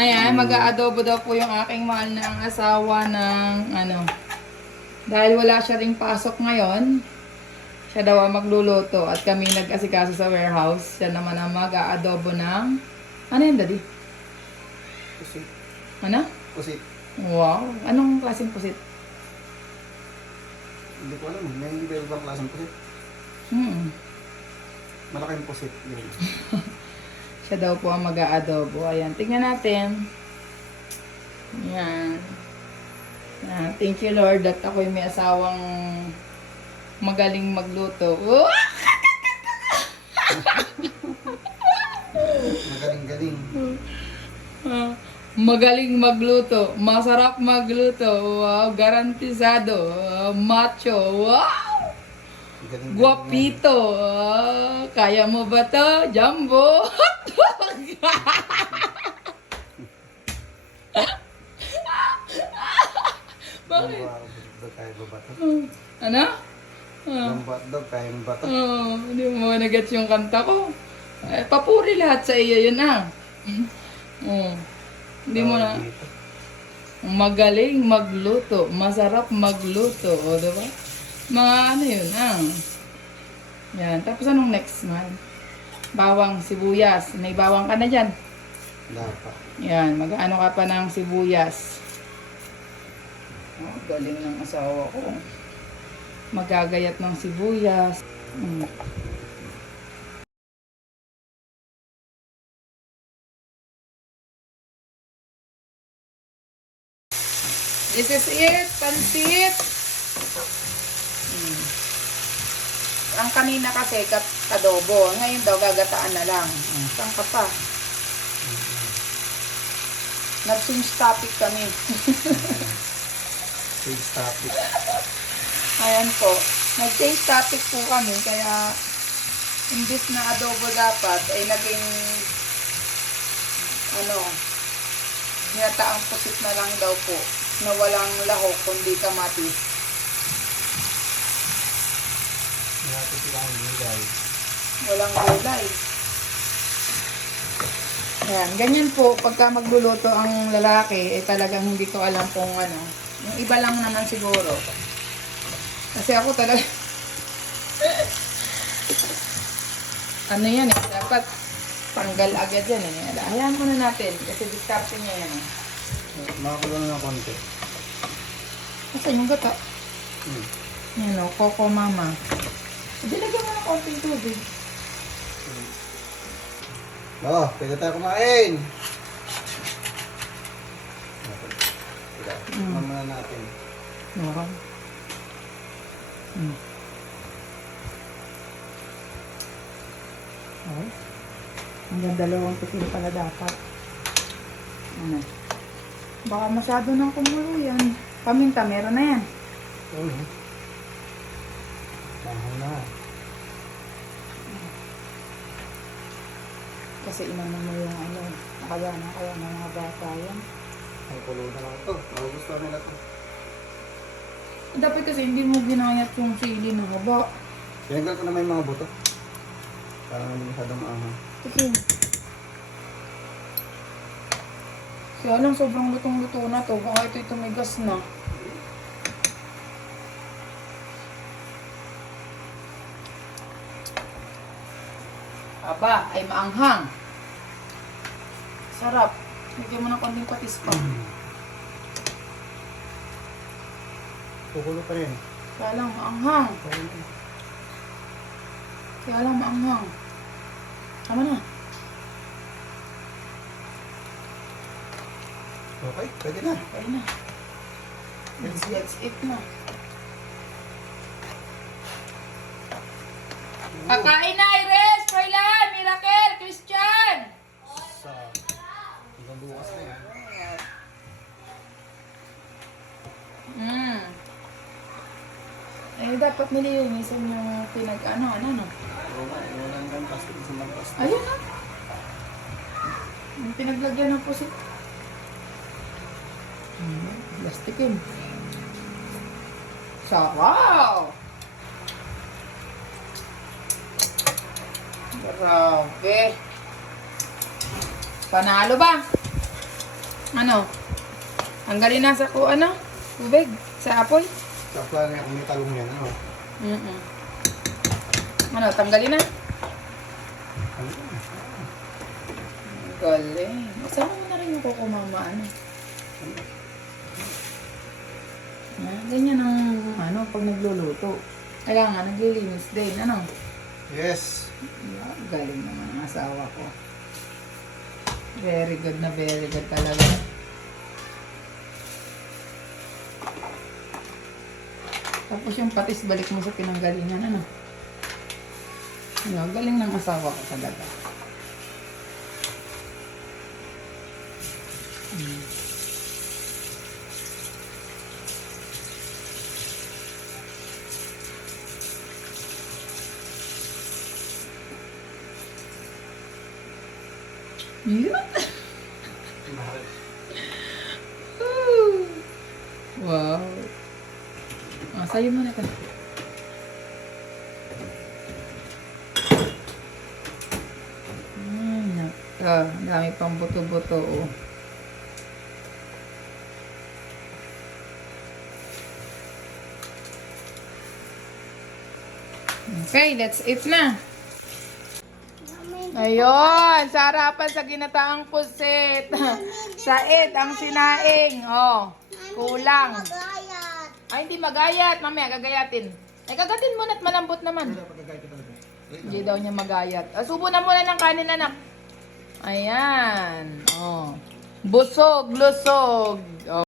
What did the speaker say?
Ayan, mag-aadobo daw po yung aking mahal na ang asawa ng ano. Dahil wala siya ring pasok ngayon, siya daw ang magluluto at kami nag-asikaso sa warehouse. Siya naman ang mag-aadobo ng... Ano yun, Daddy? Pusit. Ano? Pusit. Wow. Anong klaseng pusit? Hindi ko alam. May iba ibang klaseng pusit. Hmm. Malaking pusit. Siya daw po ang mag-aadobo. Ayan, tingnan natin. Ayan. Ayan. Thank you Lord at ako'y may asawang magaling magluto. Wah! Magaling-galing. Ah, magaling magluto. Masarap magluto. Wow, garantisado. Ah, macho. Wow! Galing-galing. Guapito. Ah, kaya mo ba to? Jumbo. Bakit? Kaya ba bato? Ano? Ah. Yung hotdog kaya yung bato. Oh, hindi mo nagets yung kanta ko. Eh, papuri lahat sa iyo yun ah. oh. Hindi mo na magaling magluto, masarap magluto, o di ba? Mga ano yun ah. Yan, tapos anong next man? Bawang sibuyas. May bawang ka na dyan. Dapat. Yan, mag-ano ka pa ng sibuyas. Oh, galing ng asawa ko. Magagayat ng sibuyas. Mm. This is it, pansit. Mm. Ang kanina kasi kat adobo, ngayon daw gagataan na lang. Mm. Saan ka pa? Nag-change topic kami. Sage topic. Ayan po. Nag-change topic po kami kaya imbis na adobo dapat ay naging ano niyataang pusit na lang daw po na walang lahok kundi kamatis. Natin sila ang gulay. Walang gulay. Ayan, ganyan po, pagka magluluto ang lalaki, eh talagang hindi ko alam kung ano. Yung iba lang naman siguro. Kasi ako talaga, ano yan eh, dapat tanggal agad yan eh. Hayaan muna natin, kasi discarte niya yan eh. Makakulo na ng konti. Kasi yung gata, Hmm. yan o, Coco Mama. Dilagyan mo ng konting tubig. Oo, pwede tayo kumain. Teka, Mm. mamaya natin. Okay. Hmm. Okay. Hanggang dalawang pisil pala dapat. Ano? Baka masyado nang kumulo yan. Paminta, meron na yan. Oo. Mahal na. Kasi inano mo yung ano, kaya na kaya ng mga bata yan. Ang kulo na lang ito. Magugustuhan nila ito. Dapat kasi hindi mo ginayat yung sili ng haba. Pinanggal ko na may mga buto. Para hindi masyadong maanghang. Kasi, kaya lang sobrang lutong-luto na to. Baka ito'y tumigas na. Aba, ay maanghang. Sarap. Lagyan mo ng konting patis pa. Kukulo pa rin. Kaya lang maanghang. Kaya lang maanghang. Tama na. Okay, pwede na. Okay na. Let's, let's eat na. Kakain na, Iris! Froilan! Miracle! Christian! Sa... Hanggang bukas na yan. Mm. Eh, dapat nililinisan yung pinag, ano, ano, ano. Oo nga, wala nang plastic sa mga plastic. Ayun na. Yung pinaglagyan ng pusit. Mm, plastikin. Sarap! Grabe. Panalo ba? Ano? Tanggalin na sa ku, ano? Tubig? Sa apoy? Plan niya kung may talong yan, ano? Mm Ano, tanggalin na? Galing. Masama mo na rin yung kuko mama, ano? Ah, ganyan ang, ano, pag nagluluto. Kailangan, naglilinis din, ano? Yes. Yeah, galing naman ang asawa ko. Very good na very good talaga. Tapos yung patis balik mo sa pinanggalingan, ano? Ano, galing ng asawa ko talaga. Mm. Yun. Woo! Wow. Ah, sayo mo na ka. Naka. Ang dami pang buto-buto, oh. Okay, that's it na. Ayun, sa harapan sa ginataang pusit. Said, ang sinaing. Oh, kulang. Ay, hindi magayat. Mamaya, gagayatin. Ay, kagatin mo na't malambot naman. Hindi daw niya magayat. Ah, subo na muna ng kanin, anak. Ayan. Oh. Busog, lusog. Oh.